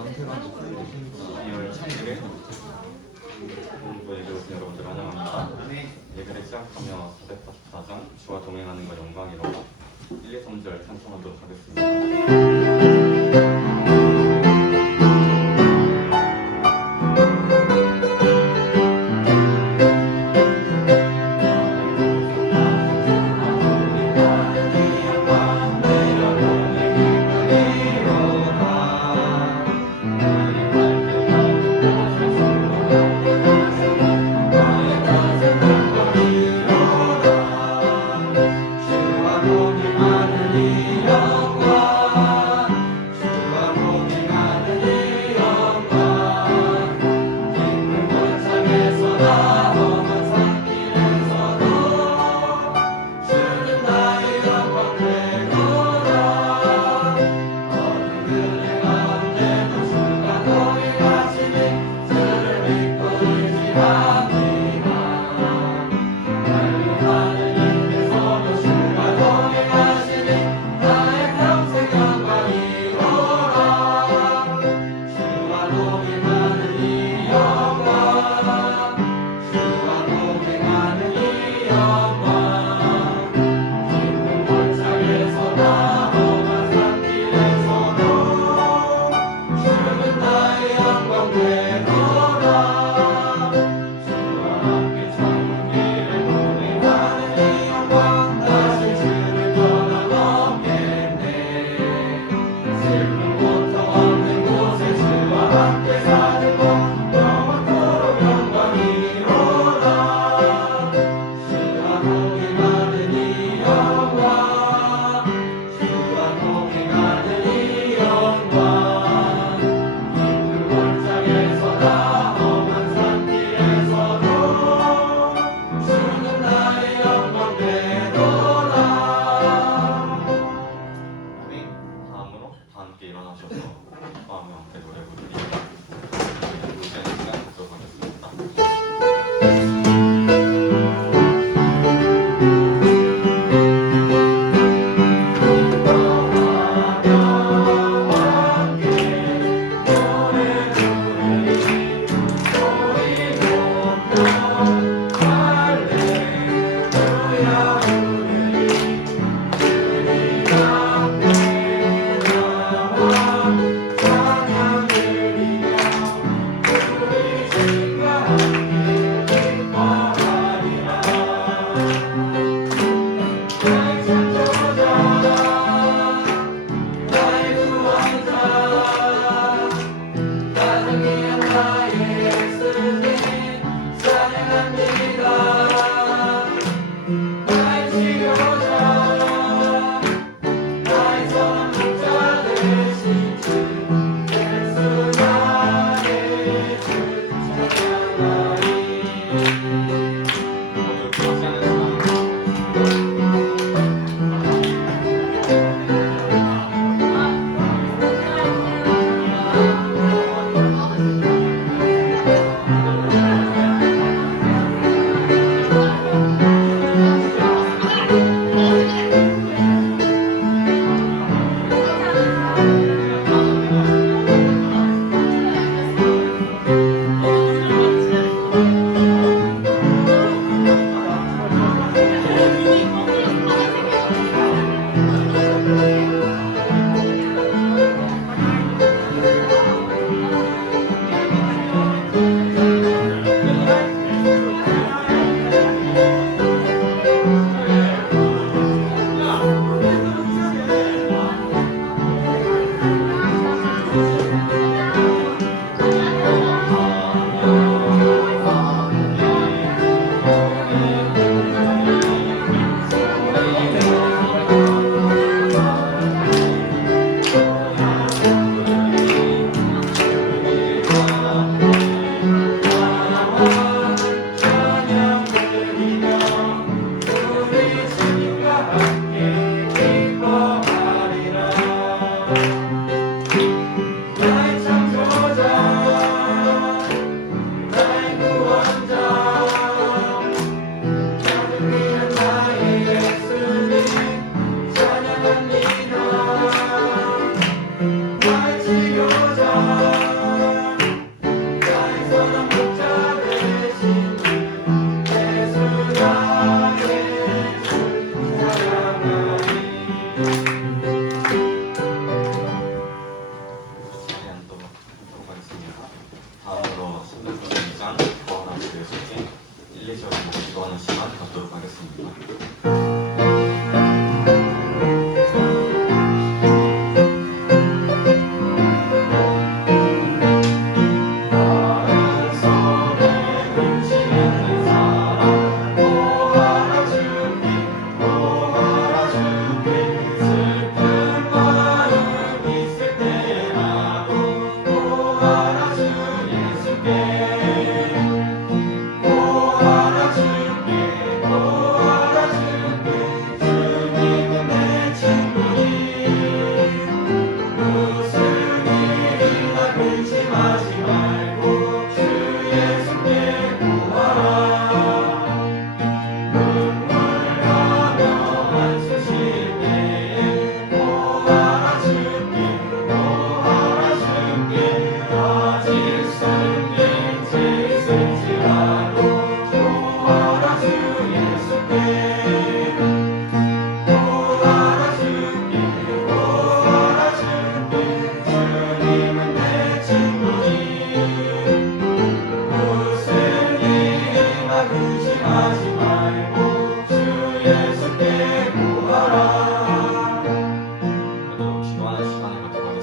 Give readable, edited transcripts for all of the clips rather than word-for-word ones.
2월 11일 오늘도 예배 오신 여러분들 환영합니다. 예배를 시작하며 444장 주와 동행하는 것 영광이로다 1, 2, 3절 찬송하도록 하겠습니다.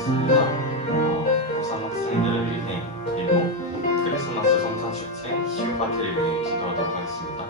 하겠습니다. 고3 학생들을 위해 그리고 크리스마스 성탄 축제 시우 파티를 위해 기도하도록 하겠습니다.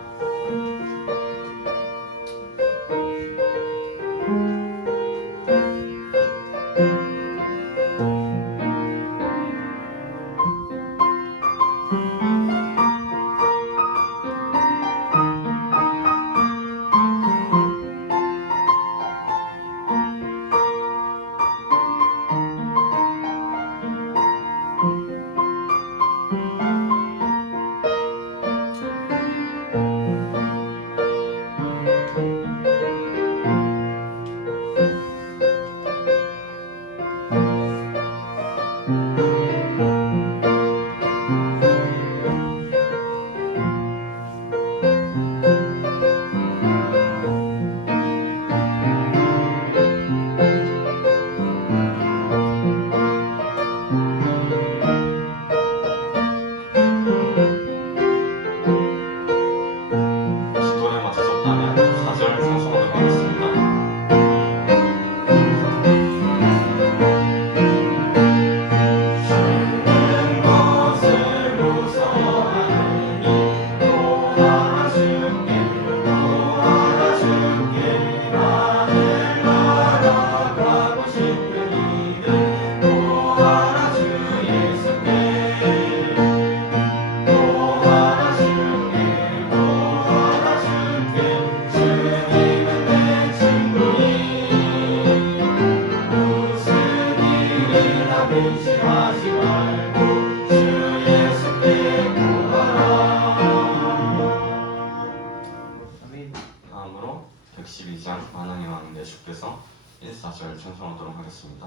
기도를 마치셨다면 4절 찬송하도록 하겠습니다. 죽는 것을 무서워하느니 또 하나 죽게 나를 날아가고 싶은 이들 또 하나 주 예수께 또 하나 죽게 주님은 내 친구니 무슨 일이나 근심하지 말고 주 예수께 구하라. 다음으로 112장 만왕의 왕 예수께서 1,4절 찬송하도록 하겠습니다.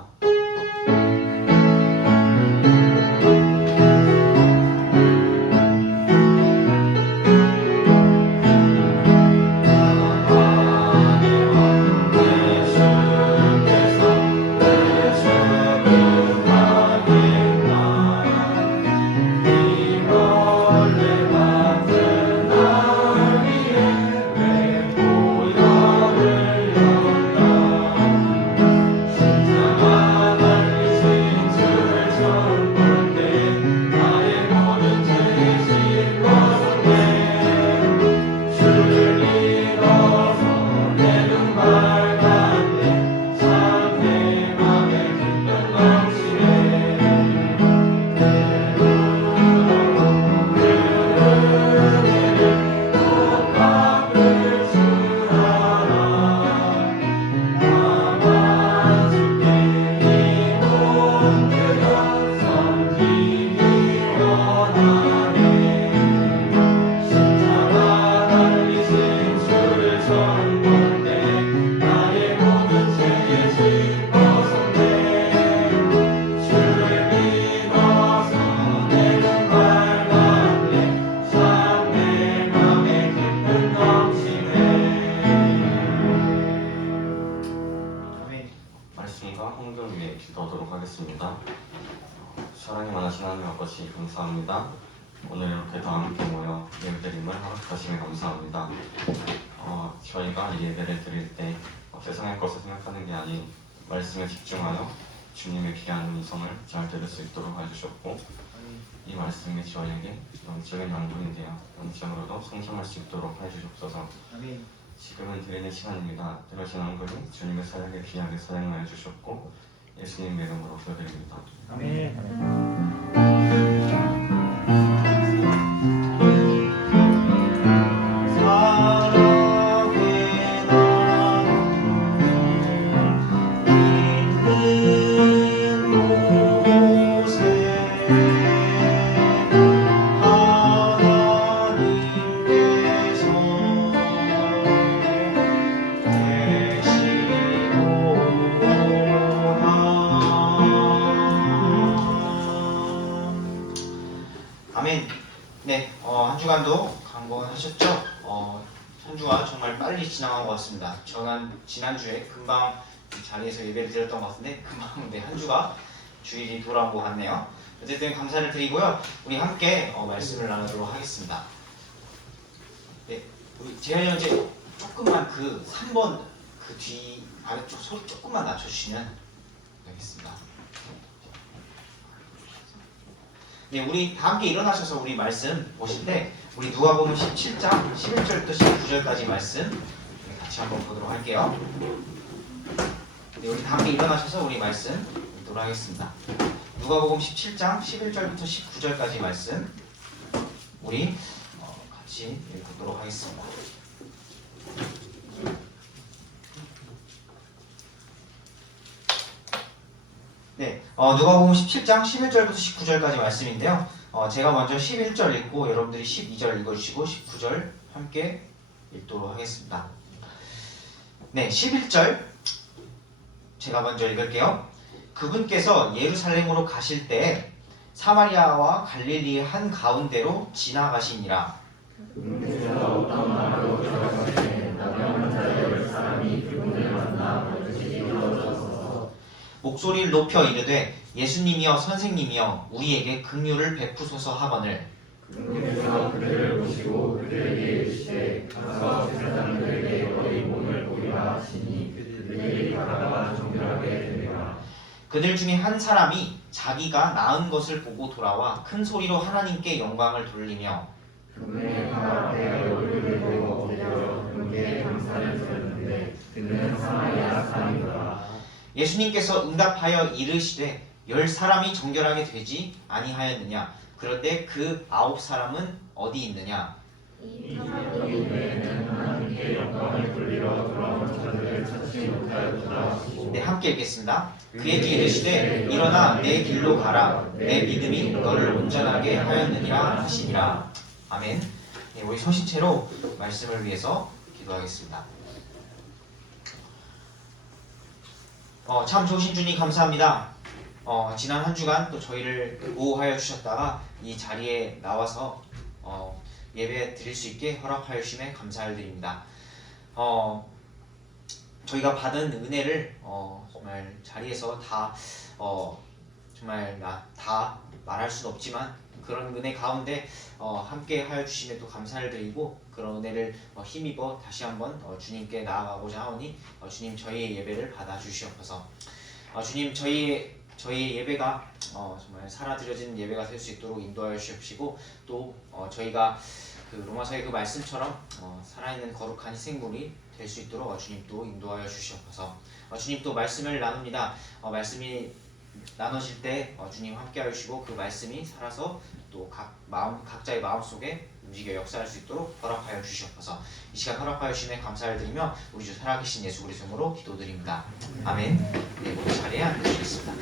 말씀과 헌금을 위해 기도하도록 하겠습니다. 사랑이 많으신 하나님 아버지 감사합니다. 오늘 이렇게 다 함께 모여 예배드림을 허락하시며 감사합니다. 저희가 이 예배를 드릴 때 세상의 것을 생각하는 게 아닌 말씀에 집중하여 주님의 귀한 음성을 잘 들을 수 있도록 해주셨고 이 말씀이 저희에게 영적인 양분이 되어 영적으로도 성장할 수 있도록 해주셨소서. 지금은 드리는 시간입니다. 들으신 헌금이 주님의 사역에 귀하게 사용하여 주셨고 예수님의 이름으로 기도드립니다. 아멘. 아멘. 네, 한 주간도 강건하셨죠? 한 주가 정말 빨리 지나간 것 같습니다. 저는 지난주에 금방 이 자리에서 예배를 드렸던 것 같은데 금방 한 주가 주일이 돌아온 것 같네요. 어쨌든 감사를 드리고요. 우리 함께 말씀을 나누도록 하겠습니다. 네, 우리 재현이 형 이제 조금만 그 3번 그 뒤 아래쪽 소리 조금만 낮춰주시면 되겠습니다. 네, 우리 다 함께 일어나셔서 우리 말씀 보실 때 우리 누가복음 17장 11절부터 19절까지 말씀 같이 한번 보도록 할게요. 네, 우리 다 함께 일어나셔서 우리 말씀 읽도록 하겠습니다. 누가복음 17장 11절부터 19절까지 말씀 우리 같이 읽도록 하겠습니다. 네, 누가복음 17장 11절부터 19절까지 말씀인데요. 제가 먼저 11절 읽고 여러분들이 12절 읽어주시고 19절 함께 읽도록 하겠습니다. 네, 11절 제가 먼저 읽을게요. 그분께서 예루살렘으로 가실 때 사마리아와 갈릴리의 한 가운데로 지나가시니라. 그분께서 어떤 마을로 들어가시되 나병 환자 10사람이 그분을 만나 버젓이 일어서서 목소리를 높여 이르되 예수님이여 선생님이여 우리에게 긍휼을 베푸소서 하거늘. 그분께서 그들을 보시고 그들에게 이르시되 가서 제사장들에게 너희 몸을 보이라 하시니 그들이 가다가 정결하게 되리라. 그들 중에 한 사람이 자기가 나은 것을 보고 돌아와 큰 소리로 하나님께 영광을 돌리며 그분의 발 앞에 얼굴을 대고 엎드려 그분께 감사를 드렸는데 그는 사마리아 사람이더라. 예수님께서 응답하여 이르시되 10사람이 정결하게 되지 아니하였느냐? 그럴 때 그 9사람은 어디 있느냐? 이 여기 외에는 하나님께 영광을 돌리러 돌아온 자들을 찾지 못하였더라 하시고. 네, 함께 읽겠습니다. 그에게 이르시되 일어나 내 길로 가라. 내 믿음이 너를 온전하게 하였느니라 하시니라. 아멘. 네, 우리 소신체로 말씀을 위해서 기도하겠습니다. 참 좋으신 주님 감사합니다. 지난 한 주간 또 저희를 보호하여 주셨다가 이 자리에 나와서 예배 드릴 수 있게 허락하여 주심에 감사를 드립니다. 저희가 받은 은혜를 정말 자리에서 다 정말 다 말할 수는 없지만 그런 은혜 가운데 함께 하여 주심에 또 감사를 드리고 그런 은혜를 힘입어 다시 한번 주님께 나아가고자 하오니 주님 저희의 예배를 받아 주시옵소서. 주님 저희의 예배가 정말 살아드려진 예배가 될 수 있도록 인도하여 주시옵시고 또 저희가 그 로마서의 그 말씀처럼 살아있는 거룩한 희생물이 될 수 있도록 주님 또 인도하여 주시옵소서. 주님 또 말씀을 나눕니다. 말씀이 나눠질 때 주님 함께하여 주시고 그 말씀이 살아서 또 각자의 마음 속에 움직여 역사할 수 있도록 허락하여 주시옵소서. 이 시간 허락하여 주심에 감사를 드리며 우리 주 살아계신 예수 그리스도 이름으로 기도드립니다. 아멘. 네, 모두 자리에 앉으시겠습니다.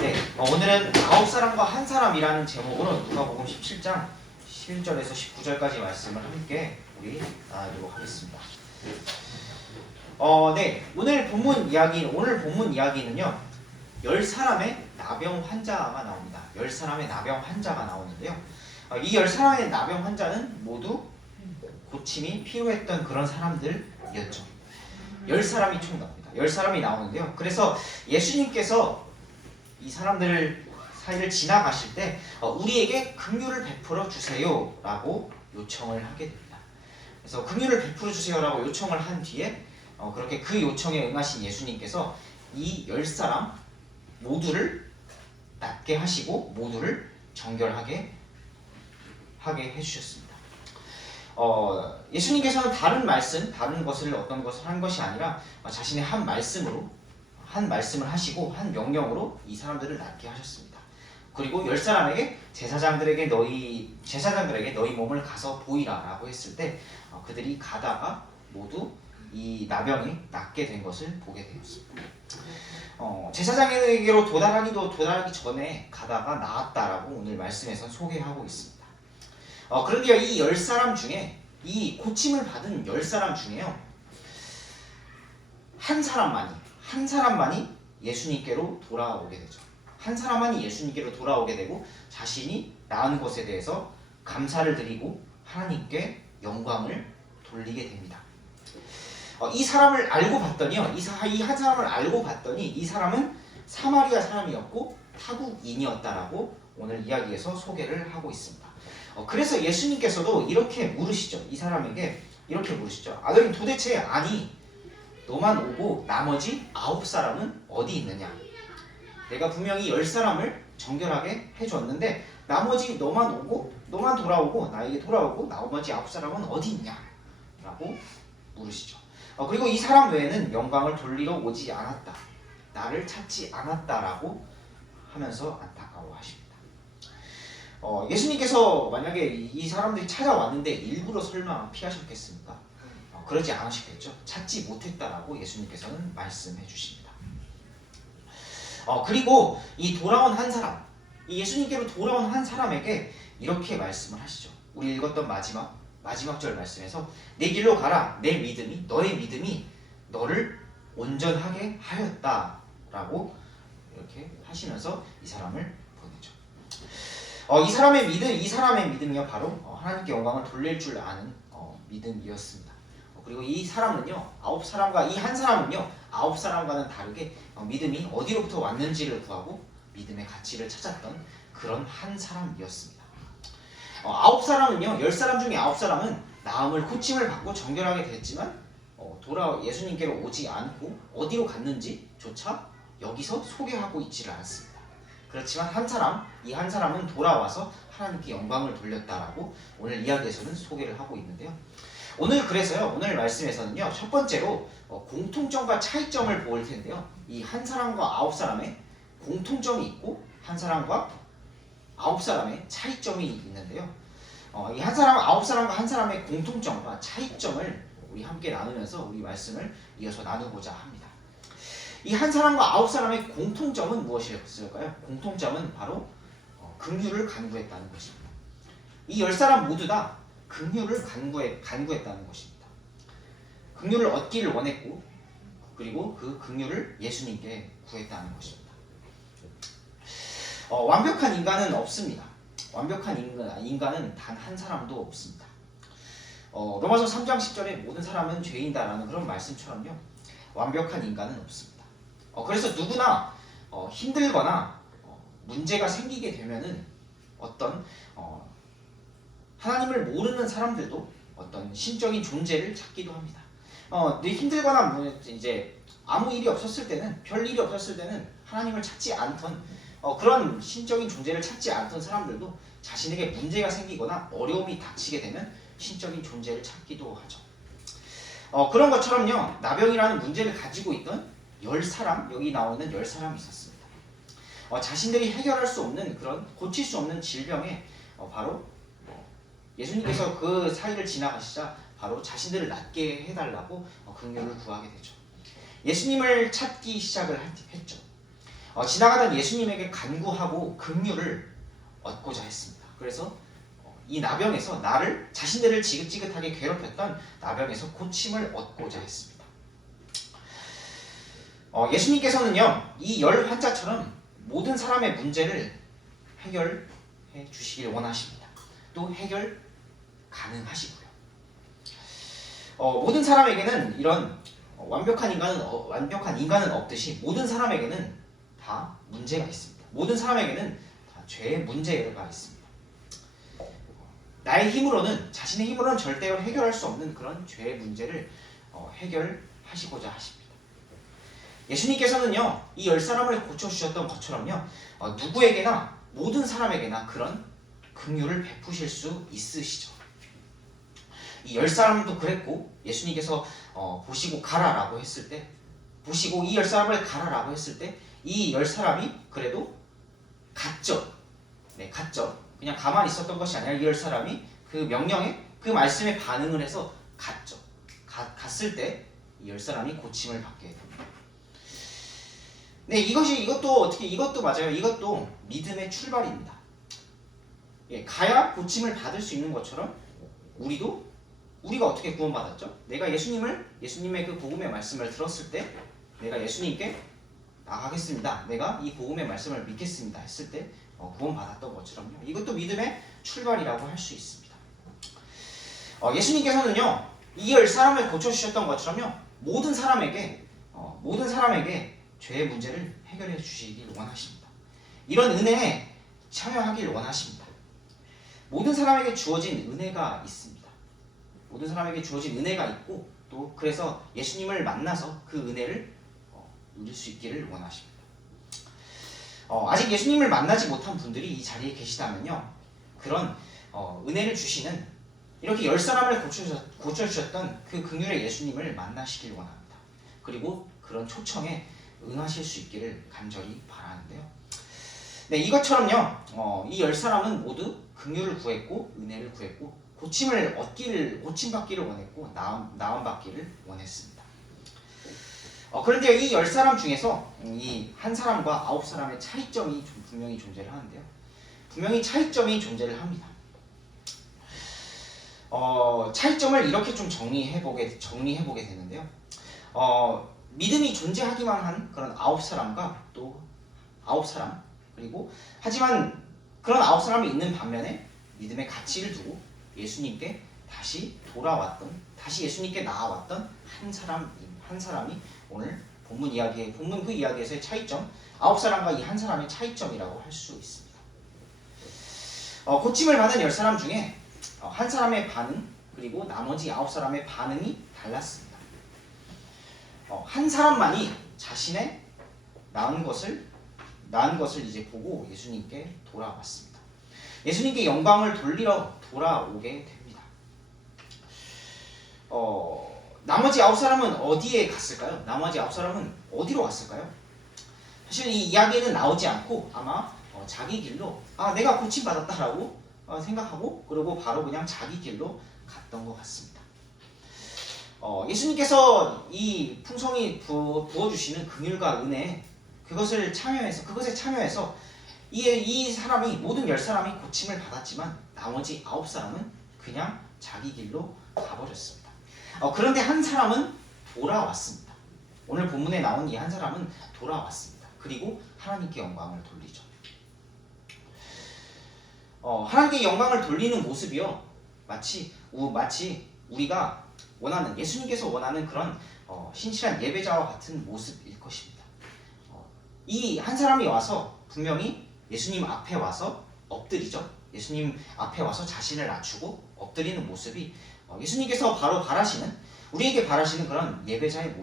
네, 오늘은 9사람과 한 사람이라는 제목으로 누가복음 17장 11절에서 19절까지 말씀을 함께 우리 나누도록 하겠습니다. 네, 오늘 본문 이야기는요 10사람의 나병 환자가 나옵니다. 10사람의 나병 환자가 나오는데요. 이 10사람의 나병 환자는 모두 고침이 필요했던 그런 사람들이었죠. 10사람이 총 나옵니다. 10사람이 나오는데요. 그래서 예수님께서 이 사람들 사이를 지나가실 때 우리에게 긍휼을 베풀어 주세요 라고 요청을 하게 됩니다. 그래서 긍휼을 베풀어 주세요 라고 요청을 한 뒤에 그렇게 그 요청에 응하신 예수님께서 이 10사람 모두를 낫게 하시고 모두를 정결하게 하게 해주셨습니다. 예수님께서는 다른 것을 어떤 것을 한 것이 아니라 자신의 한 말씀을 하시고 한 명령으로 이 사람들을 낫게 하셨습니다. 그리고 10사람에게 제사장들에게 너희 몸을 가서 보이라라고 했을 때 그들이 가다가 모두 이 나병이 낫게 된 것을 보게 되었습니다. 제사장에게로 도달하기 전에 가다가 나았다라고 오늘 말씀에서 소개하고 있습니다. 그런데요, 이 10사람 중에 이 고침을 받은 10사람 중에요 한 사람만이 예수님께로 돌아오게 되죠. 한 사람만이 예수님께로 돌아오게 되고 자신이 나은 것에 대해서 감사를 드리고 하나님께 영광을 돌리게 됩니다. 이 사람을 알고 봤더니요, 이 한 사람을 알고 봤더니 이 사람은 사마리아 사람이었고 타국인이었다라고 오늘 이야기에서 소개를 하고 있습니다. 그래서 예수님께서도 이렇게 물으시죠. 이 사람에게 이렇게 물으시죠. 아들님 도대체 너만 오고 나머지 9사람은 어디 있느냐? 내가 분명히 10사람을 정결하게 해줬는데 나머지 너만 오고 너만 돌아오고 나에게 돌아오고 나머지 9사람은 어디 있냐? 라고 물으시죠. 그리고 이 사람 외에는 영광을 돌리러 오지 않았다. 나를 찾지 않았다라고 하면서 안타까워하십니다. 예수님께서 만약에 이 사람들이 찾아왔는데 일부러 설마 피하셨겠습니까? 그러지 않으셨겠죠. 찾지 못했다라고 예수님께서는 말씀해 주십니다. 그리고 이 돌아온 한 사람, 이 예수님께로 돌아온 한 사람에게 이렇게 말씀을 하시죠. 우리 읽었던 마지막 절 말씀에서 내 길로 가라. 내 믿음이 너의 믿음이 너를 온전하게 하였다라고 이렇게 하시면서 이 사람을 보내죠. 이 사람의 믿음이요 바로 하나님께 영광을 돌릴 줄 아는 믿음이었습니다. 그리고 이 사람은요 9사람과 이 한 사람은요 9사람과는 다르게 믿음이 어디로부터 왔는지를 구하고 믿음의 가치를 찾았던 그런 한 사람이었습니다. 9사람은요 10사람 중에 9사람은 나음을 고침을 받고 정결하게 됐지만 예수님께로 오지 않고 어디로 갔는지조차 여기서 소개하고 있지를 않습니다. 그렇지만 이 한 사람은 돌아와서 하나님께 영광을 돌렸다라고 오늘 이야기에서는 소개를 하고 있는데요. 오늘 말씀에서는요 첫 번째로 공통점과 차이점을 볼 텐데요. 이 한 사람과 9사람의 공통점이 있고 한 사람과 9사람의 차이점이 있는데요. 이 한 사람 9사람과 한 사람의 공통점과 차이점을 우리 함께 나누면서 우리 말씀을 이어서 나누고자 합니다. 이 한 사람과 9사람의 공통점은 무엇이었을까요? 공통점은 바로 긍휼을 간구했다는 것입니다. 이 10사람 모두 다 긍휼을 간구했다는 것입니다. 긍휼을 얻기를 원했고 그리고 그 긍휼을 예수님께 구했다는 것입니다. 완벽한 인간은 없습니다. 완벽한 인간은 단 한 사람도 없습니다. 로마서 3장 10절에 모든 사람은 죄인다라는 그런 말씀처럼요 완벽한 인간은 없습니다. 그래서 누구나 힘들거나 문제가 생기게 되면은 어떤 하나님을 모르는 사람들도 어떤 신적인 존재를 찾기도 합니다. 힘들거나 이제 아무 일이 없었을 때는 별 일이 없었을 때는 하나님을 찾지 않던 그런 신적인 존재를 찾지 않던 사람들도 자신에게 문제가 생기거나 어려움이 닥치게 되면 신적인 존재를 찾기도 하죠. 그런 것처럼요 나병이라는 문제를 가지고 있던 10사람 여기 나오는 10사람이 있었습니다. 자신들이 해결할 수 없는 그런 고칠 수 없는 질병에 바로 예수님께서 그 사이를 지나가시자 바로 자신들을 낫게 해달라고 긍휼을 구하게 되죠. 예수님을 찾기 시작을 했죠. 지나가던 예수님에게 간구하고 긍휼을 얻고자 했습니다. 그래서 이 나병에서 자신들을 지긋지긋하게 괴롭혔던 나병에서 고침을 얻고자 했습니다. 예수님께서는요 이 10 환자처럼 모든 사람의 문제를 해결해 주시길 원하십니다. 또 해결 가능하시고요. 모든 사람에게는 이런 완벽한 인간은 없듯이 모든 사람에게는 다 문제가 있습니다. 모든 사람에게는 다 죄의 문제가 있습니다. 자신의 힘으로는 절대로 해결할 수 없는 그런 죄의 문제를 해결하시고자 하십니다. 예수님께서는요 이 10사람을 고쳐주셨던 것처럼요 누구에게나 모든 사람에게나 그런 긍휼을 베푸실 수 있으시죠. 이 10사람도 그랬고 예수님께서 보시고 가라라고 했을 때 보시고 이 10사람을 가라라고 했을 때 이 10사람이 그래도 갔죠. 네, 갔죠. 그냥 가만히 있었던 것이 아니라 이 10사람이 그 명령에 그 말씀에 반응을 해서 갔죠. 갔을 때 이 10사람이 고침을 받게 됩니다. 네, 이것도 맞아요. 이것도 믿음의 출발입니다. 예, 가야 고침을 받을 수 있는 것처럼 우리가 어떻게 구원받았죠? 내가 예수님의 그 복음의 말씀을 들었을 때 내가 예수님께 나가겠습니다. 내가 이 복음의 말씀을 믿겠습니다. 했을 때 구원받았던 것처럼요. 이것도 믿음의 출발이라고 할 수 있습니다. 예수님께서는요. 이 10사람을 고쳐주셨던 것처럼요. 모든 사람에게 죄의 문제를 해결해 주시길 원하십니다. 이런 은혜에 참여하길 원하십니다. 모든 사람에게 주어진 은혜가 있습니다. 모든 사람에게 주어진 은혜가 있고 또 그래서 예수님을 만나서 그 은혜를 누릴 수 있기를 원하십니다. 아직 예수님을 만나지 못한 분들이 이 자리에 계시다면요, 그런 은혜를 주시는 이렇게 10사람을 고쳐주셨던 그 긍휼의 예수님을 만나시길 원합니다. 그리고 그런 초청에 응하실 수 있기를 간절히 바라는데요. 네, 이것처럼요, 이 10사람은 모두 긍휼을 구했고 은혜를 구했고 고침받기를 원했고 나음 받기를 원했습니다. 그런데 이 10사람 중에서 이 한 사람과 9사람의 차이점이 분명히 존재를 하는데요. 분명히 차이점이 존재를 합니다. 차이점을 이렇게 좀 정리해보게 되는데요. 믿음이 존재하기만 한 그런 9사람과 또 9사람, 그리고 하지만 그런 9사람이 있는 반면에 믿음의 가치를 두고 예수님께 다시 예수님께 나아왔던 한 사람이 오늘 본문 그 이야기에서의 차이점, 9사람과 이 한 사람의 차이점이라고 할 수 있습니다. 고침을 받은 10사람 중에 한 사람의 반응, 그리고 나머지 9사람의 반응이 달랐습니다. 한 사람만이 자신의 나은 것을 이제 보고 예수님께 돌아왔습니다. 예수님께 영광을 돌리러 돌아오게 됩니다. 나머지 9사람은 어디에 갔을까요? 나머지 9사람은 어디로 갔을까요? 사실 이 이야기는 나오지 않고 아마 자기 길로 내가 고침받았다라고 생각하고 그리고 바로 그냥 자기 길로 갔던 것 같습니다. 예수님께서 이 풍성히 부어주시는 긍휼과 은혜 그것에 참여해서 이 사람이 모든 10사람이 고침을 받았지만 나머지 9사람은 그냥 자기 길로 가버렸습니다. 그런데 한 사람은 돌아왔습니다. 오늘 본문에 나온 이 한 사람은 돌아왔습니다. 그리고 하나님께 영광을 돌리죠. 하나님께 영광을 돌리는 모습이요, 마치 우리가 원하는, 예수님께서 원하는 그런 신실한 예배자와 같은 모습일 것입니다. 이 한 사람이 와서 분명히 예수님 앞에 와서 엎드리죠. 예수님 앞에 와서 자신을 낮추고 엎드리는 모습이 예수님께서 바로 우리에게 바라시는 그런 예배자의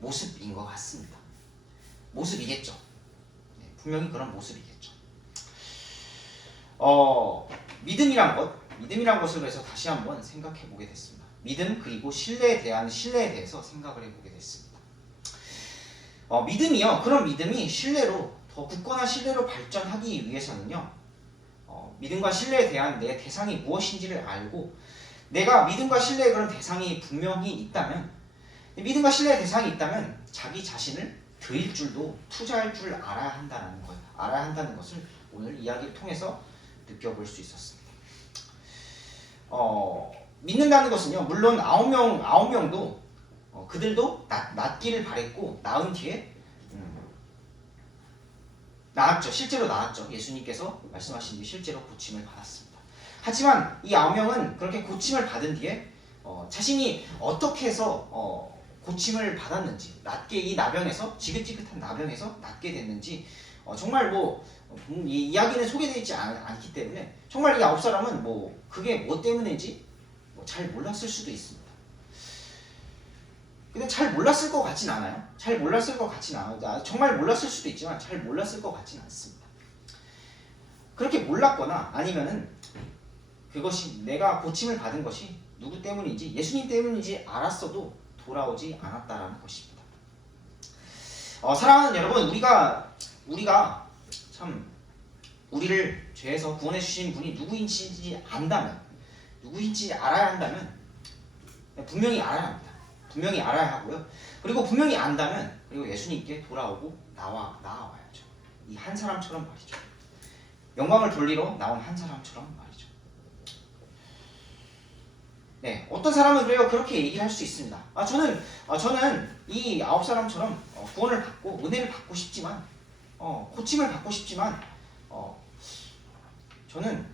모습인 것 같습니다. 모습이겠죠. 네, 분명히 그런 모습이겠죠. 믿음이란 것을 그래서 다시 한번 생각해 보게 됐습니다. 믿음 그리고 신뢰에 대해서 생각을 해보게 됐습니다. 그런 믿음이 더 굳건한 신뢰로 발전하기 위해서는요, 믿음과 신뢰에 대한 내 대상이 무엇인지를 알고 내가 믿음과 신뢰의 그런 대상이 분명히 있다면, 믿음과 신뢰의 대상이 있다면 자기 자신을 드릴 줄도 투자할 줄 알아야 한다는 것을 오늘 이야기를 통해서 느껴볼 수 있었습니다. 믿는다는 것은요, 물론 9명도 그들도 낫기를 바랬고 나은 뒤에 나았죠. 실제로 나았죠. 예수님께서 말씀하신 뒤 실제로 고침을 받았습니다. 하지만 이 9명은 그렇게 고침을 받은 뒤에 자신이 어떻게 해서 고침을 받았는지, 이 나병에서, 지긋지긋한 나병에서 낫게 됐는지 정말 이 이야기는 소개되어 있지 않기 때문에 정말 이 9사람은 그게 뭐 때문인지 잘 몰랐을 수도 있습니다. 근데 잘 몰랐을 것 같진 않아요. 정말 몰랐을 수도 있지만 잘 몰랐을 것 같진 않습니다. 그렇게 몰랐거나 아니면은 그것이 내가 고침을 받은 것이 누구 때문인지, 예수님 때문인지 알았어도 돌아오지 않았다라는 것입니다. 사랑하는 여러분, 우리가 참 우리를 죄에서 구원해 주신 분이 누구인지 알아야 한다면 분명히 알아야 합니다. 분명히 알아야 하고요. 그리고 분명히 안다면 그리고 예수님께 돌아오고 나와야죠. 이 한 사람처럼 말이죠. 영광을 돌리러 나온 한 사람처럼 말이죠. 네, 어떤 사람은 그렇게 얘기를 할 수 있습니다. 저는 이 9사람처럼 구원을 받고 은혜를 받고 싶지만, 고침을 받고 싶지만, 저는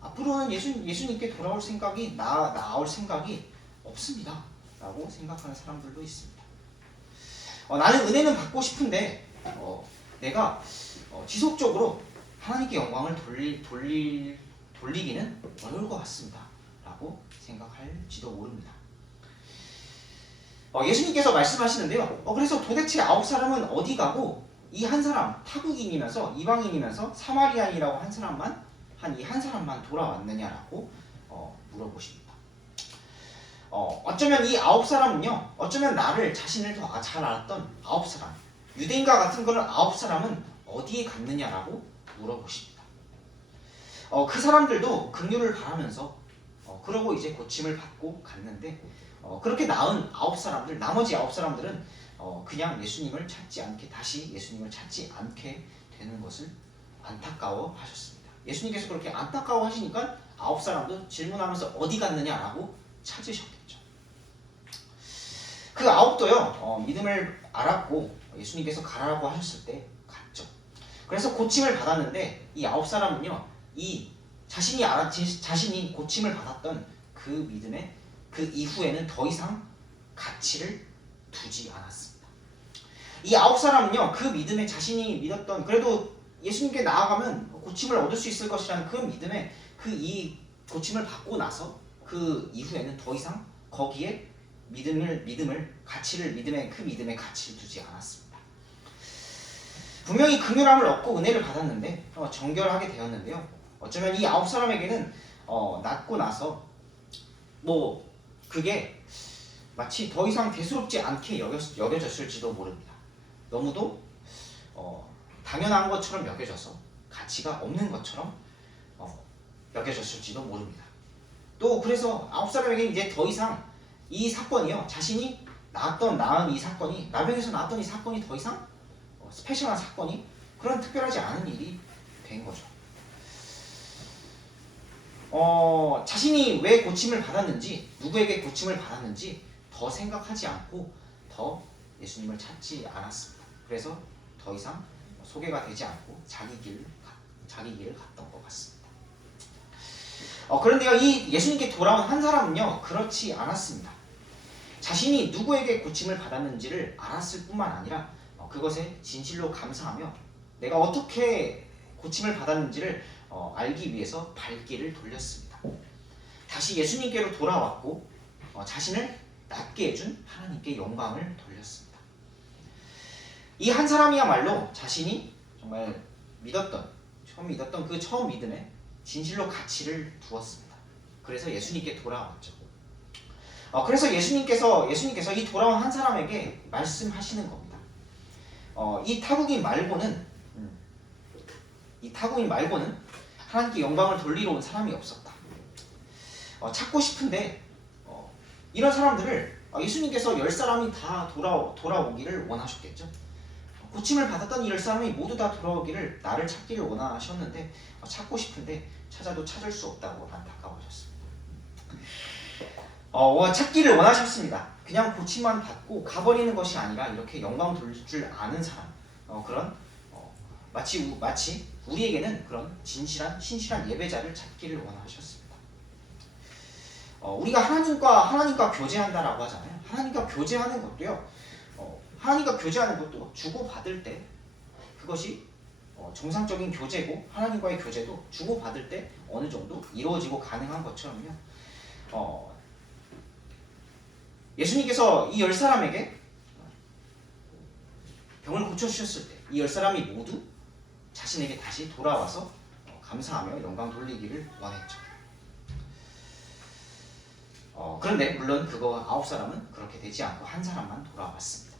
앞으로는 예수님께 돌아올 생각이 나올 생각이 없습니다. 라고 생각하는 사람들도 있습니다. 나는 은혜는 받고 싶은데 내가 지속적으로 하나님께 영광을 돌리기는 어려울 것 같습니다. 라고 생각할지도 모릅니다. 예수님께서 말씀하시는데요. 그래서 도대체 9사람은 어디 가고 이 한 사람 타국인이면서 이방인이면서 사마리아인이라고 한 사람만 한 이 한 사람만 돌아왔느냐라고 물어보십니다. 어쩌면 이 9사람은요, 어쩌면 나를 자신을 더 잘 알았던 9사람, 유대인과 같은 그런 9사람은 어디에 갔느냐라고 물어보십니다. 그 사람들도 긍휼을 바라면서 그러고 이제 고침을 받고 갔는데 그렇게 나은 9사람들, 나머지 9사람들은 그냥 예수님을 찾지 않게, 다시 예수님을 찾지 않게 되는 것을 안타까워 하셨습니다. 예수님께서 그렇게 안타까워 하시니까 9사람도 질문하면서 어디 갔느냐라고 찾으셨겠죠. 그 9도요 믿음을 알았고 예수님께서 가라고 하셨을 때 갔죠. 그래서 고침을 받았는데 이 9사람은요 이 자신이 고침을 받았던 그 믿음에 그 이후에는 더 이상 가치를 두지 않았습니다. 이 9사람은요 그 믿음에 자신이 믿었던, 그래도 예수님께 나아가면 고침을 얻을 수 있을 것이라는 그 믿음에 이 고침을 받고 나서 그 이후에는 더 이상 거기에 믿음의 가치를 두지 않았습니다. 분명히 긍휼함을 얻고 은혜를 받았는데 정결하게 되었는데요. 어쩌면 이 9사람에게는 낫고 나서 그게 마치 더 이상 대수롭지 않게 여겨졌을지도 모릅니다. 너무도 당연한 것처럼 여겨져서 가치가 없는 것처럼 여겨졌을지도 모릅니다. 또 그래서 9사람에게 이제 더 이상 이 사건이요, 자신이 낳은 이 사건이, 나병에서 낳았던 이 사건이 더 이상 스페셜한 사건이, 그런 특별하지 않은 일이 된 거죠. 자신이 왜 고침을 받았는지, 누구에게 고침을 받았는지 더 생각하지 않고 더 예수님을 찾지 않았습니다. 그래서 더 이상 소개가 되지 않고 자기 길을 갔던 것 같습니다. 그런데요, 이 예수님께 돌아온 한 사람은요 그렇지 않았습니다. 자신이 누구에게 고침을 받았는지를 알았을 뿐만 아니라 그것에 진실로 감사하며 내가 어떻게 고침을 받았는지를 알기 위해서 발길을 돌렸습니다. 다시 예수님께로 돌아왔고 자신을 낫게 해준 하나님께 영광을 돌렸습니다. 이 한 사람이야말로 자신이 정말 처음 믿었던 그 처음 믿음에 진실로 가치를 두었습니다. 그래서 예수님께 돌아왔죠. 그래서 예수님께서 이 돌아온 한 사람에게 말씀하시는 겁니다. 이 타국인 말고는 하나님께 영광을 돌리러 온 사람이 없었다. 찾고 싶은데 이런 사람들을 예수님께서 10사람이 다 돌아오기를 원하셨겠죠. 고침을 받았던 이 10사람이 모두 다 돌아오기를, 나를 찾기를 원하셨는데 찾고 싶은데 찾아도 찾을 수 없다고 안타까워하셨습니다. 찾기를 원하셨습니다. 그냥 고침만 받고 가버리는 것이 아니라 이렇게 영광 돌릴 줄 아는 사람, 그런 마치 우리에게는 그런 신실한 예배자를 찾기를 원하셨습니다. 우리가 하나님과 교제한다라고 하잖아요. 하나님과 교제하는 것도 주고받을 때, 그것이 정상적인 교제고, 하나님과의 교제도 주고받을 때 어느 정도 이루어지고 가능한 것처럼요. 예수님께서 이 10사람에게 병을 고쳐주셨을 때 이 10사람이 모두 자신에게 다시 돌아와서 감사하며 영광 돌리기를 원했죠. 그런데 물론 그거 9사람은 그렇게 되지 않고 한 사람만 돌아왔습니다.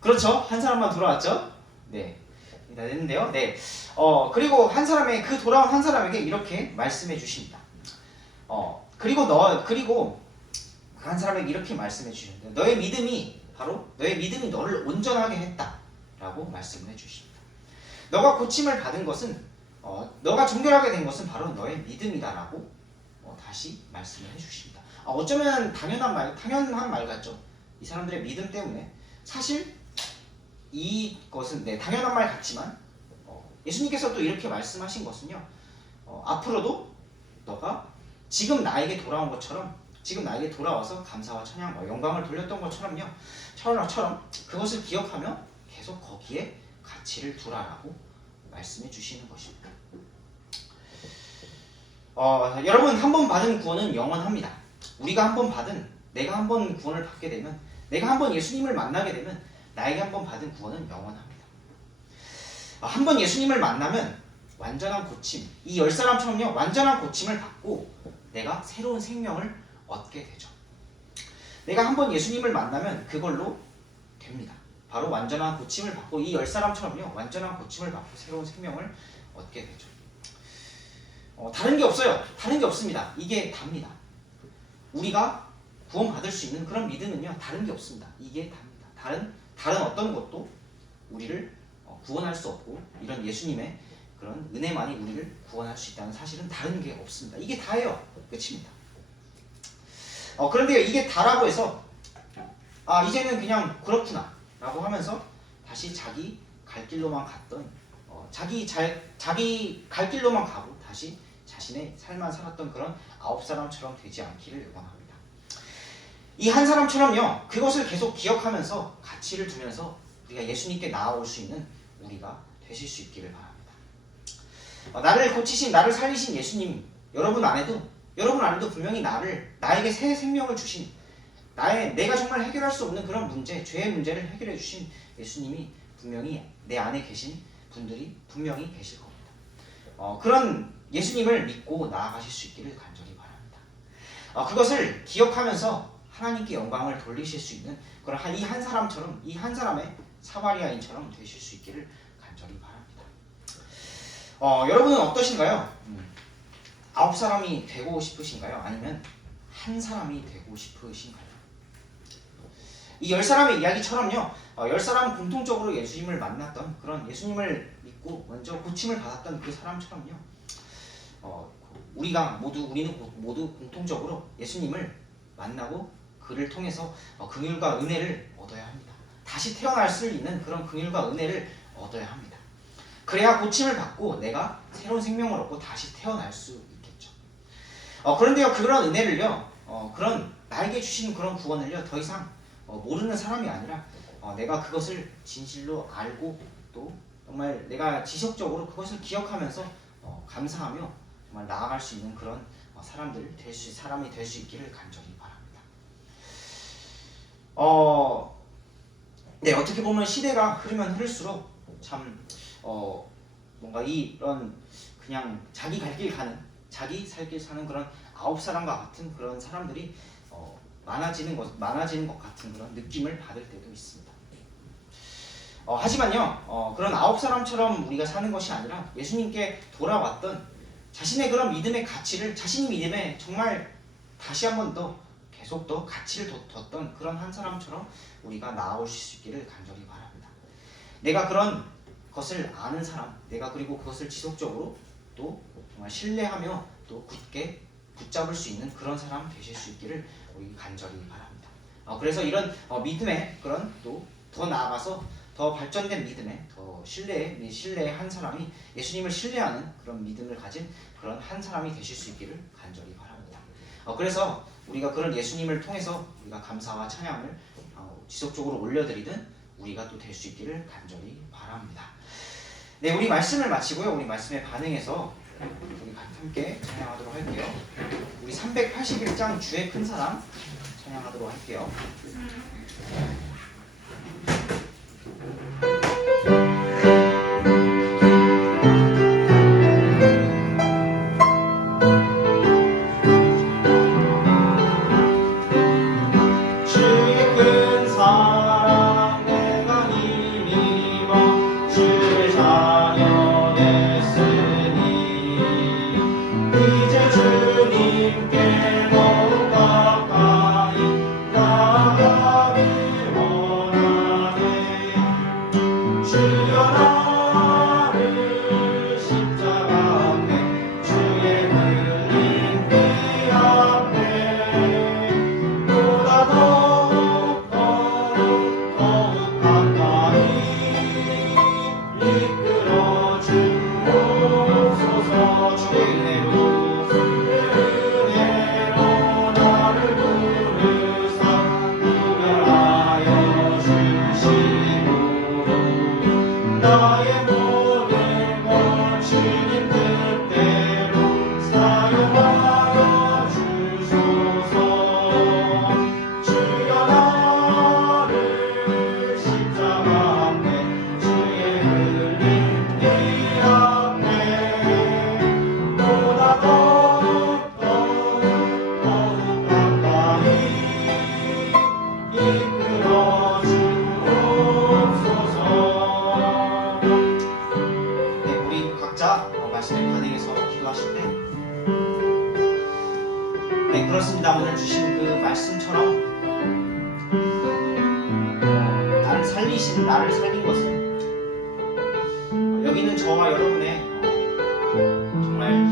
그렇죠? 한 사람만 돌아왔죠? 네. 다 됐는데요. 네. 그리고 그 돌아온 한 사람에게 이렇게 말씀해 주십니다. 그리고 그 한 사람에게 이렇게 말씀해 주시는데, 너의 믿음이 너를 온전하게 했다라고 말씀을 해 주십니다. 너가 고침을 받은 것은, 너가 정결하게 된 것은 바로 너의 믿음이다라고 다시 말씀을 해 주십니다. 어쩌면 당연한 말 같죠. 이 사람들의 믿음 때문에. 사실 이것은 당연한 말 같지만 예수님께서 또 이렇게 말씀하신 것은요, 앞으로도 너가 지금 나에게 돌아온 것처럼, 지금 나에게 돌아와서 감사와 찬양, 영광을 돌렸던 것처럼요, 처럼 그것을 기억하며 계속 거기에 가치를 두라라고 말씀해 주시는 것입니다. 여러분, 한 번 받은 구원은 영원합니다. 내가 한 번 구원을 받게 되면 내가 한번 예수님을 만나게 되면 나에게 한번 받은 구원은 영원합니다. 한번 예수님을 만나면 완전한 고침, 이 10사람처럼요 완전한 고침을 받고 내가 새로운 생명을 얻게 되죠. 내가 한번 예수님을 만나면 그걸로 됩니다. 바로 완전한 고침을 받고 이 10사람처럼요 완전한 고침을 받고 새로운 생명을 얻게 되죠. 다른 게 없어요. 다른 게 없습니다. 이게 답니다. 우리가 구원받을 수 있는 그런 믿음은요 다른 게 없습니다. 이게 답니다. 다른 어떤 것도 우리를 구원할 수 없고 이런 예수님의 그런 은혜만이 우리를 구원할 수 있다는 사실은 다른 게 없습니다. 이게 다예요. 끝입니다. 그런데요 이게 다라고 해서 이제는 그냥 그렇구나 라고 하면서 다시 자기 갈 길로만 갔던 자기 갈 길로만 가고 다시 자신의 삶만 살았던 그런 9사람처럼 되지 않기를 원합니다. 이 한 사람처럼요 그것을 계속 기억하면서 가치를 두면서 우리가 예수님께 나아올 수 있는 우리가 되실 수 있기를 바랍니다. 나를 고치신 나를 살리신 예수님 여러분 안에도 분명히 나에게 새 생명을 주신 내가 정말 해결할 수 없는 그런 문제, 죄의 문제를 해결해 주신 예수님이 분명히 내 안에 계신 분들이 분명히 계실 겁니다. 그런 예수님을 믿고 나아가실 수 있기를 간절히 바랍니다. 그것을 기억하면서 하나님께 영광을 돌리실 수 있는 그런 이 한 사람처럼 이 한 사람의 사마리아인처럼 되실 수 있기를 간절히 바랍니다. 여러분은 어떠신가요? 9사람이 되고 싶으신가요? 아니면 한 사람이 되고 싶으신가요? 이 10사람의 이야기처럼요 10사람 공통적으로 예수님을 만났던 그런 예수님을 믿고 먼저 고침을 받았던 그 사람처럼요 우리는 모두 공통적으로 예수님을 만나고 그를 통해서 긍휼과 은혜를 얻어야 합니다. 다시 태어날 수 있는 그런 긍휼과 은혜를 얻어야 합니다. 그래야 고침을 받고 내가 새로운 생명을 얻고 다시 태어날 수 있겠죠. 그런데요 그런 은혜를요 그런 나에게 주신 그런 구원을요 더 이상 모르는 사람이 아니라 내가 그것을 진실로 알고 또 정말 내가 지속적으로 그것을 기억하면서 감사하며 정말 나아갈 수 있는 그런 사람이 될 수 있기를 간절히 바랍니다. 네, 어떻게 보면 시대가 흐르면 흐를수록 참 뭔가 이런 그냥 자기 갈 길 가는 자기 살 길 사는 그런 9사람과 같은 그런 사람들이 많아지는 것 같은 그런 느낌을 받을 때도 있습니다. 하지만요 그런 9사람처럼 우리가 사는 것이 아니라 예수님께 돌아왔던 자신의 그런 믿음의 가치를 자신이 믿음에 정말 다시 한 번 더 계속 더 가치를 뒀던 그런 한 사람처럼 우리가 나아올 수 있기를 간절히 바랍니다. 내가 그런 것을 아는 사람, 내가 그리고 그것을 지속적으로 또 정말 신뢰하며 또 굳게 붙잡을 수 있는 그런 사람 되실 수 있기를 우리 간절히 바랍니다. 그래서 이런 믿음의 그런 또 더 나아가서 더 발전된 믿음의 더 신뢰의 한 사람이 예수님을 신뢰하는 그런 믿음을 가진 그런 한 사람이 되실 수 있기를 간절히 바랍니다. 그래서 우리가 그런 예수님을 통해서 우리가 감사와 찬양을 지속적으로 올려드리는 우리가 또 될 수 있기를 간절히 바랍니다. 네, 우리 말씀을 마치고요. 우리 말씀에 반응해서 우리 함께 찬양하도록 할게요. 우리 381장 주의 큰 사랑 찬양하도록 할게요. 주님께 더욱 가까이 나아가리 아름다운 오늘 주신 그 말씀처럼 나를 살린 것은 여기는 저와 여러분의 정말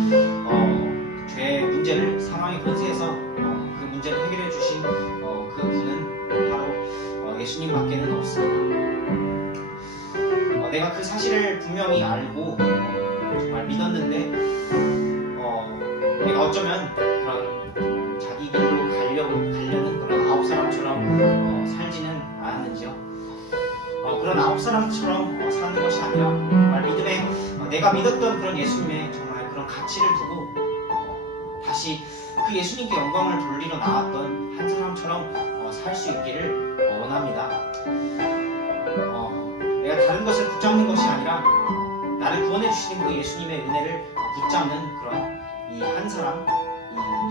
죄의 문제를 사망의 권세에서 그 문제를 해결해 주신 그 분은 바로 예수님밖에는 없습니다. 내가 그 사실을 분명히 알고 정말 믿었는데 내가 어쩌면 그런 자기 길로 가려는 그런 아홉 사람처럼 살지는 않았는지요. 그런 아홉 사람처럼 사는 것이 아니라 정말 믿음에 내가 믿었던 그런 예수님의 정말 그런 가치를 두고 다시 그 예수님께 영광을 돌리러 나왔던 한 사람처럼 살 수 있기를 원합니다. 내가 다른 것을 붙잡는 것이 아니라 나를 구원해 주시는 그 예수님의 은혜를 붙잡는 그런 이 한 사람이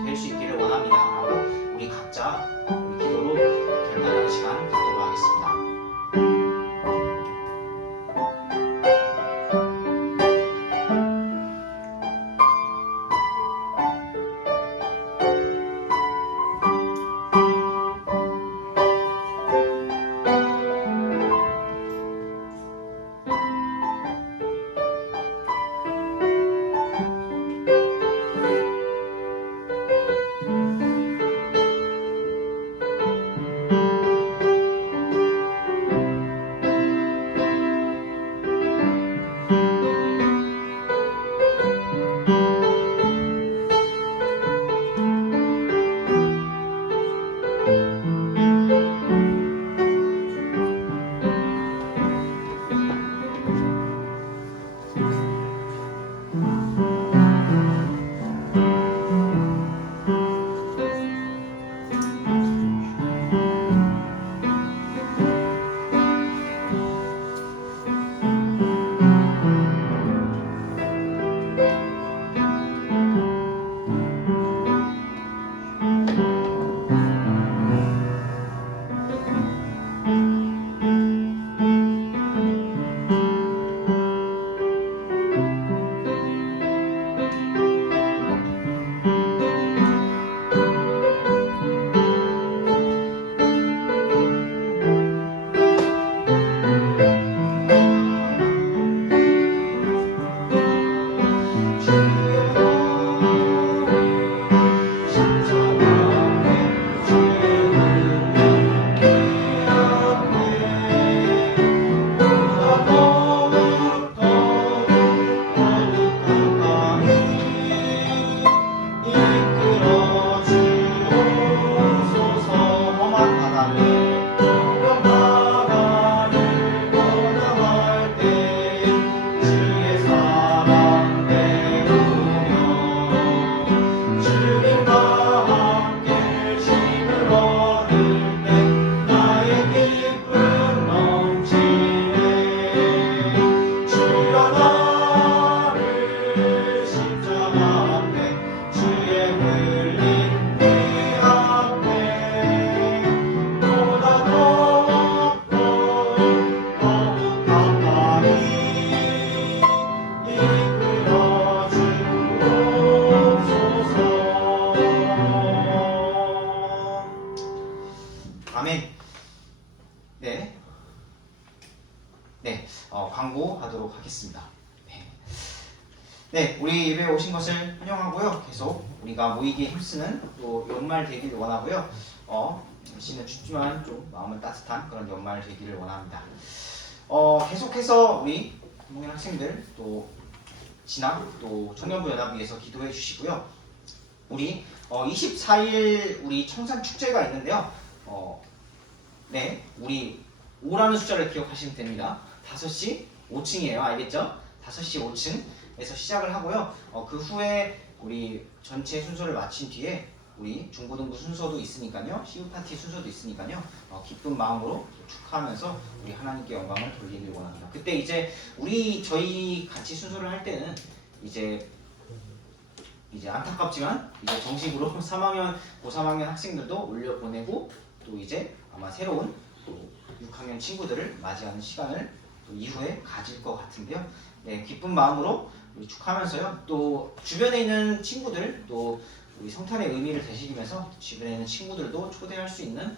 될 수 있기를 원합니다. 라고 우리 각자 우리 기도로 결단하는 시간 갖도록 하겠습니다. 광고하도록 하겠습니다. 네, 우리 예배에 오신 것을 환영하고요. 계속 우리가 모이기에 힘쓰는 또 연말 되기를 원하고요. 날씨는 춥지만 좀 마음은 따뜻한 그런 연말 되기를 원합니다. 계속해서 우리 동문 학생들 또 진학 또 청년부 연합위에서 기도해 주시고요. 우리 24일 우리 청산 축제가 있는데요. 네, 우리 5라는 숫자를 기억하시면 됩니다. 5시 5층이에요. 알겠죠? 5시 5층에서 시작을 하고요. 그 후에 우리 전체 순서를 마친 뒤에 우리 중고등부 순서도 있으니까요. CU 파티 순서도 있으니까요. 기쁜 마음으로 축하하면서 우리 하나님께 영광을 돌리길 원합니다. 그때 이제 저희 같이 순서를 할 때는 이제 안타깝지만 이제 정식으로 3학년, 고3학년 학생들도 올려 보내고 또 이제 아마 새로운 또 6학년 친구들을 맞이하는 시간을 또 이후에 가질 것 같은데요. 네, 기쁜 마음으로 우리 축하하면서요. 또 주변에 있는 친구들 또 우리 성탄의 의미를 되새기면서 주변에 있는 친구들도 초대할 수 있는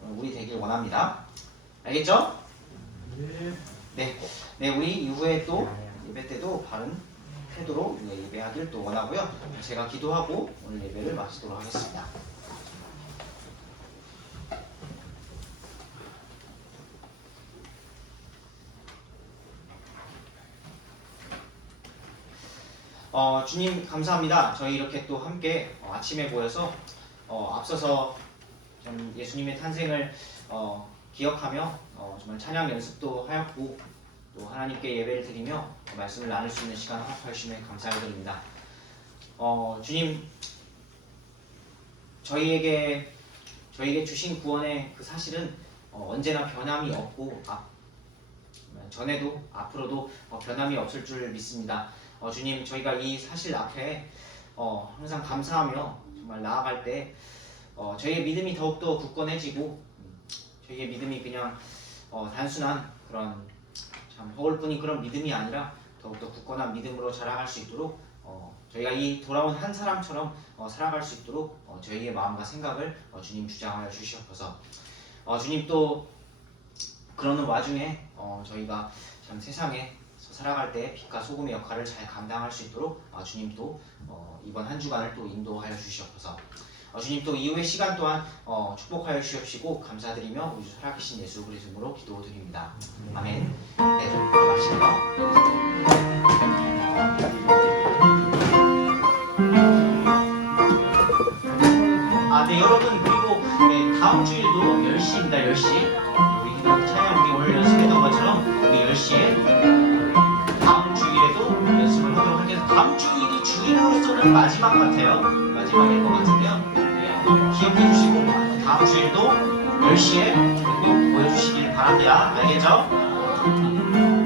우리 되길 원합니다. 알겠죠? 네, 우리 이후에 또 예배 때도 바른 태도로 예배하길 또 원하고요. 제가 기도하고 오늘 예배를 마치도록 하겠습니다. 주님 감사합니다. 저희 이렇게 또 함께 아침에 모여서 앞서서 좀 예수님의 탄생을 기억하며 정말 찬양 연습도 하였고 또 하나님께 예배를 드리며 말씀을 나눌 수 있는 시간 허락해 주심에 감사드립니다. 주님, 저희에게 주신 구원의 그 사실은 언제나 변함이 없고 전에도 앞으로도 변함이 없을 줄 믿습니다. 주님, 저희가 이 사실 앞에 항상 감사하며 정말 나아갈 때 저희의 믿음이 더욱더 굳건해지고 저희의 믿음이 그냥 단순한 그런 참 허울뿐인 그런 믿음이 아니라 더욱더 굳건한 믿음으로 자라갈 수 있도록 저희가 이 돌아온 한 사람처럼 살아갈 수 있도록 저희의 마음과 생각을 주님 주장하여 주시옵소서. 주님, 또 그러는 와중에 저희가 참 세상에 살아갈 때 빛과 소금의 역할을 잘 감당할 수 있도록 주님 또 이번 한 주간을 또 인도하여 주시옵소서. 주님, 또 이후의 시간 또한 축복하여 주시옵시고 감사드리며 우주 살아계신 예수 그리스도 이름으로 기도드립니다. 아멘. 네, 좀 마시네요. 네, 여러분, 그리고 다음 주일도 10시입니다. 10시 우리 찬양 우리 오늘 연습했던 것처럼 우리 10시에 다음 주일에도 연습을 하도록 하겠습니다. 다음 주일이 주일로서는 마지막 같아요. 마지막일 것 같은데요. 기억해 주시고 다음 주일도 10시에 꼭 모여주시길 바랍니다. 알겠죠?